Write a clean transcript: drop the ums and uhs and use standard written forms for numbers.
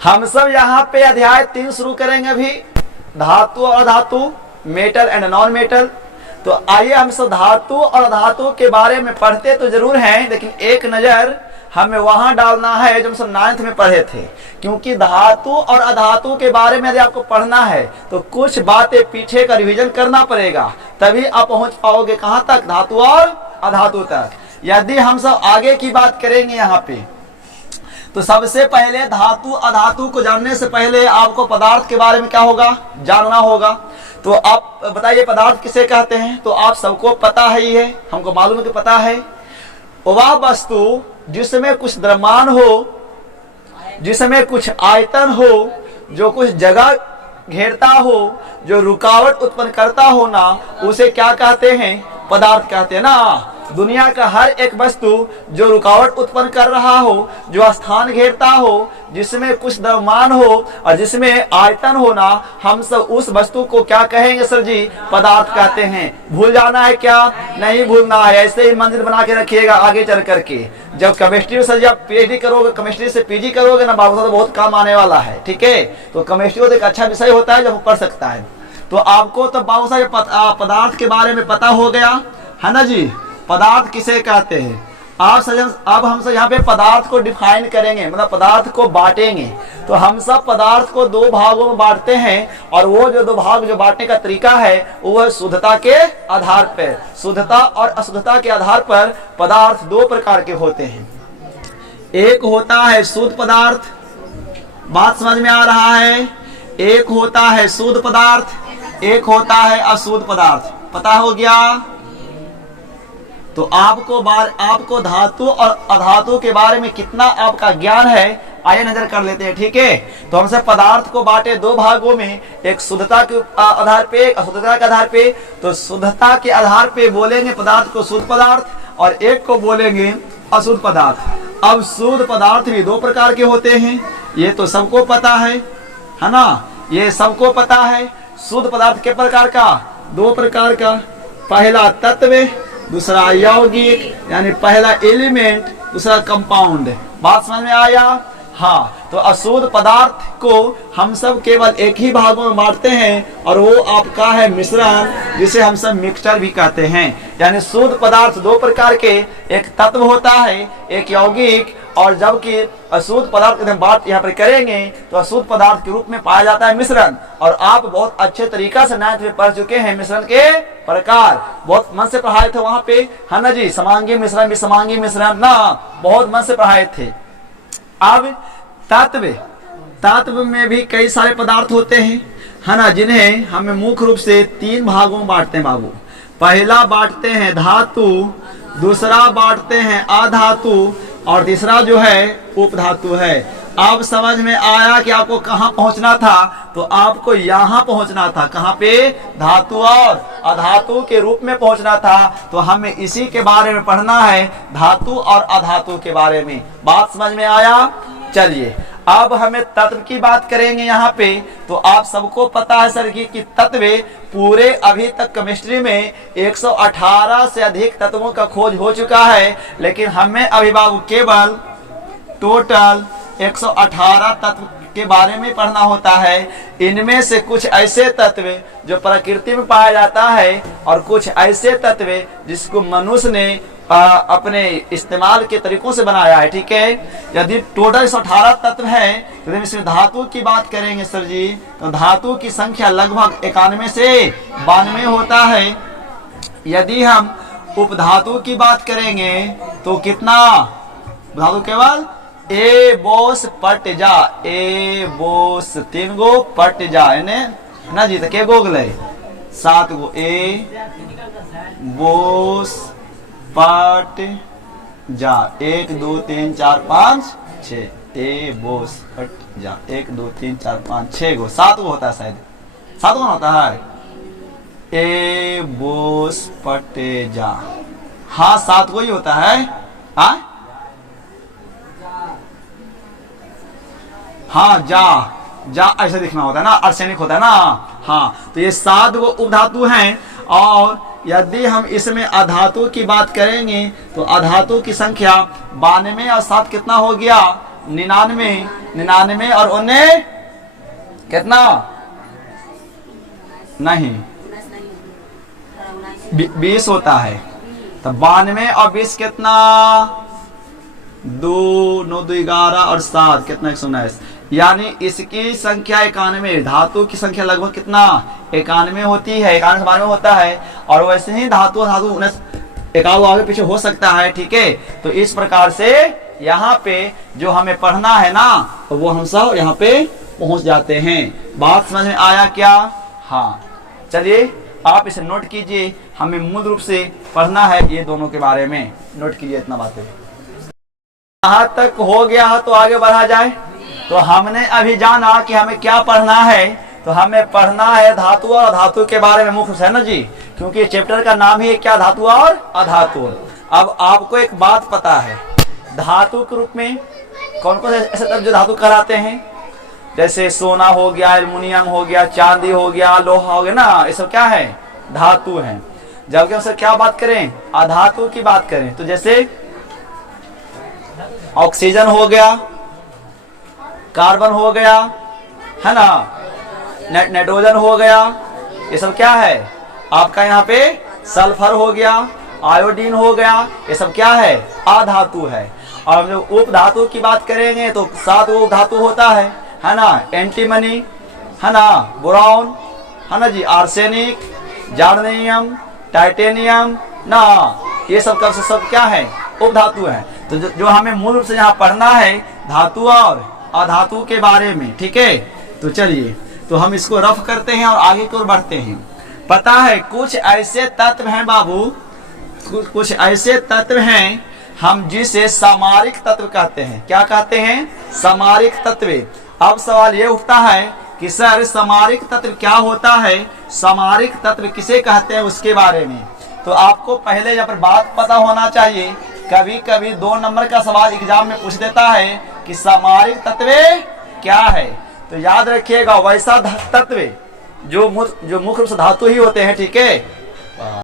हम सब यहाँ पे अध्याय 3 शुरू करेंगे अभी, धातु और अधातु, मेटल एंड नॉन मेटल। तो आइए हम सब धातु और अधातु के बारे में पढ़ते तो जरूर हैं, लेकिन एक नजर हमें वहां डालना है जो हम सब 9th में पढ़े थे। क्योंकि धातु और अधातु के बारे में यदि आपको पढ़ना है तो कुछ बातें पीछे का रिवीजन करना पड़ेगा, तभी आप पहुंच पाओगे कहां तक, धातु और अधातु तक। यदि हम सब आगे की बात करेंगे यहाँ पे, तो सबसे पहले धातु अधातु को जानने से पहले आपको पदार्थ के बारे में क्या होगा, जानना होगा। तो आप बताइए पदार्थ किसे कहते हैं? तो आप सबको पता है ही है, हमको मालूम है कि पता है। वह वस्तु जिसमें कुछ द्रव्यमान हो, जिसमें कुछ आयतन हो, जो कुछ जगह घेरता हो, जो रुकावट उत्पन्न करता हो ना, उसे क्या कहते हैं, पदार्थ कहते हैं ना। दुनिया का हर एक वस्तु जो रुकावट उत्पन्न कर रहा हो, जो स्थान घेरता हो, जिसमें कुछ द्रव्यमान हो और जिसमें आयतन हो ना, हम सब उस वस्तु को क्या कहेंगे सर जी, पदार्थ कहते हैं। भूल जाना है क्या? नहीं भूलना है, ऐसे ही मंजिल बना के रखिएगा आगे चल करके। जब केमिस्ट्री सर जी आप पीएचडी करोगे, केमिस्ट्री से पीजी करोगे ना बाबू, तो बहुत काम आने वाला है, ठीक है। तो केमिस्ट्री एक अच्छा विषय होता है जब पढ़ सकता है। तो आपको तो बाबू साहब पदार्थ के बारे में पता हो गया है ना जी, पदार्थ किसे कहते हैं। अब हम सब यहाँ पे पदार्थ को डिफाइन करेंगे, मतलब पदार्थ को बांटेंगे। तो हम सब पदार्थ को 2 भागों में बांटते हैं, और वो जो 2 भाग जो बांटने का तरीका है वो है शुद्धता के आधार पर। शुद्धता और अशुद्धता के आधार पर पदार्थ 2 प्रकार के होते हैं। एक होता है शुद्ध पदार्थ, बात समझ में आ रहा है। एक होता है शुद्ध पदार्थ, एक होता है अशुद्ध पदार्थ, पता हो गया। तो आपको धातु और अधातु के बारे में कितना आपका ज्ञान है, आइए नजर कर लेते हैं, ठीक है। तो हमसे पदार्थ को बांटे 2 भागों में, एक शुद्धता के आधार पे, एक अशुद्धता के आधार पे। तो शुद्धता के आधार पे बोलेंगे पदार्थ को शुद्ध पदार्थ, और एक को बोलेंगे अशुद्ध पदार्थ। अब शुद्ध पदार्थ भी 2 प्रकार के होते हैं, ये तो सबको पता है ना, ये सबको पता है। शुद्ध पदार्थ के प्रकार का, 2 प्रकार का, पहला तत्व, दूसरा यौगिक, यानी पहला एलिमेंट, दूसरा कंपाउंड। बात समझ में आया? हाँ। तो अशुद्ध पदार्थ को हम सब केवल एक ही भागों में बांटते हैं, और वो आपका है मिश्रण, जिसे हम सब मिक्सचर भी कहते हैं। यानी शुद्ध पदार्थ 2 प्रकार के, एक तत्व होता है, एक यौगिक। और जबकि अशुद्ध पदार्थ हम बात यहाँ पर करेंगे तो अशुद्ध पदार्थ के रूप में पाया जाता है मिश्रण। और आप बहुत अच्छे तरीका से 9th में पढ़ चुके हैं मिश्रण के प्रकार, बहुत मन से पढ़ाए थे वहां पे, है ना जी। समांगी मिश्रण, विसमांगी मिश्रण ना, बहुत मन से पढ़ाए थे। अब तत्व में भी कई सारे पदार्थ होते हैं, है ना, जिन्हें हमें मुख्य रूप से 3 भागों में बांटते हैं बाबू। पहला बांटते हैं धातु, दूसरा बांटते हैं अधातु, और तीसरा जो है उपधातु है। अब समझ में आया कि आपको कहां पहुंचना था? तो आपको यहां पहुंचना था, कहां पे, धातु और अधातु के रूप में पहुंचना था। तो हमें इसी के बारे में पढ़ना है, धातु और अधातु के बारे में। बात समझ में आया? चलिए अब हमें तत्व की बात करेंगे यहाँ पे। तो आप सबको पता है सर कि तत्व पूरे अभी तक केमिस्ट्री में 118 से अधिक तत्वों का खोज हो चुका है, लेकिन हमें अभी बाबू केवल टोटल 118 तत्व के बारे में पढ़ना होता है। इनमें से कुछ ऐसे तत्व जो प्रकृति में पाया जाता है, और कुछ ऐसे तत्व जिसको मनुष्य ने अपने इस्तेमाल के तरीकों से बनाया है, ठीक है। यदि टोटल 118 तत्व है, तो इसमें धातु की बात करेंगे सर जी, तो धातु की संख्या लगभग 91 से 92 होता है। यदि हम उपधातु की बात करेंगे तो कितना, धातु केवल ए बोस पट जा, ए बोस 3 गो पट जा ना जी, तो के गो गए 7 गो, ए बोस पट जा, 1 2 3 4 5 6, ए बोस पट जा, 1 2 3 4 5 6 गो, 7 गो होता है, शायद 7 गो होता है। ए बोस पट जा, हाँ 7 गो ही होता है। हाँ जा ऐसा दिखना होता है ना, अर्सेनिक होता है ना। हाँ, तो ये 7 गो उपधातु हैं। और यदि हम इसमें अधातु की बात करेंगे तो अधातु की संख्या 92 और 7 कितना हो गया, 99, 99 और 19 कितना नहीं 20 होता है। तो 92 और 20 कितना 2 9 2 11 और 7 कितना 119, यानी इसकी संख्या 91, धातु की संख्या लगभग कितना 91 होती है, 91 92 होता है। और वैसे ही धातु धातु 19 एकाध आगे पीछे हो सकता है, ठीक है। तो इस प्रकार से यहाँ पे जो हमें पढ़ना है ना तो वो हम सब यहाँ पे पहुंच जाते हैं। बात समझ में आया क्या? हाँ, चलिए आप इसे नोट कीजिए, हमें मूल रूप से पढ़ना है ये दोनों के बारे में। नोट कीजिए इतना बातें। यहाँ तक हो गया है तो आगे बढ़ा जाए। तो हमने अभी जाना कि हमें क्या पढ़ना है। तो हमें पढ़ना है धातु और अधातु के बारे में मुख्य है ना जी, क्योंकि चैप्टर का नाम ही है क्या, धातु और अधातु। अब आपको एक बात पता है, धातु के रूप में कौन कौन से ऐसे तत्व जो धातु कहलाते हैं, जैसे सोना हो गया, एल्युमिनियम हो गया, चांदी हो गया, लोहा हो गया ना, ये सब क्या है, धातु है। जबकि हम सब क्या बात करें, अधातु की बात करें तो जैसे ऑक्सीजन हो गया, कार्बन हो गया, है ना, नाइट्रोजन हो गया, ये सब क्या है आपका यहाँ पे, सल्फर हो गया, आयोडीन हो गया, ये सब क्या है, अधातु है। और हम जब उप धातु की बात करेंगे तो 7 उप धातु होता है ना, एंटीमनी, है ना, बोरॉन, है ना जी, आर्सेनिक, जार्नियम, टाइटेनियम ना, ये सब कब से सब क्या है, उप धातु है। तो जो हमें मूल रूप से यहाँ पढ़ना है धातु और अधातु के बारे में, ठीक है। तो चलिए तो हम इसको रफ करते हैं और आगे की ओर बढ़ते हैं। पता है कुछ ऐसे तत्व हैं बाबू, कुछ ऐसे तत्व हैं हम जिसे सामरिक तत्व कहते हैं। क्या कहते हैं, सामरिक तत्व। अब सवाल ये उठता है कि सर सामरिक तत्व क्या होता है, सामरिक तत्व किसे कहते हैं उसके बारे में। तो आपको पहले यहाँ पर बात पता होना चाहिए। कभी कभी 2 नंबर का सवाल एग्जाम में पूछ देता है कि सामरिक तत्व क्या है। तो याद रखिएगा वैसा तत्व जो मुख्य रूप से धातु ही होते हैं, ठीक है।